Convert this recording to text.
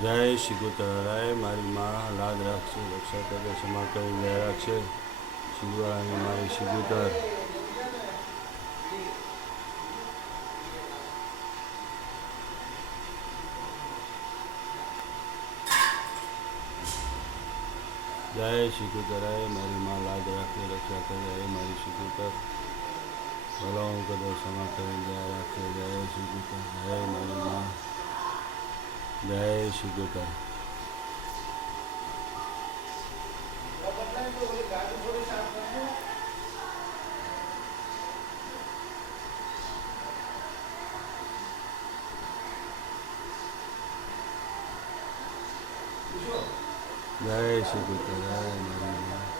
જય શ્રી કુતરાય મારી માં લાદ રાખશે, રક્ષા કરે, ક્ષમા કરી, દયા રાખશે. શિવવાળાની મારી શિગુતર જય શ્રી કુતરાય મારી માં લાદ રાખશે રક્ષા કરે મારી શિગુતર ભલો હું કદો ક્ષમા જય શ્રી ગોપાલ જય શ્રી ગોપાલ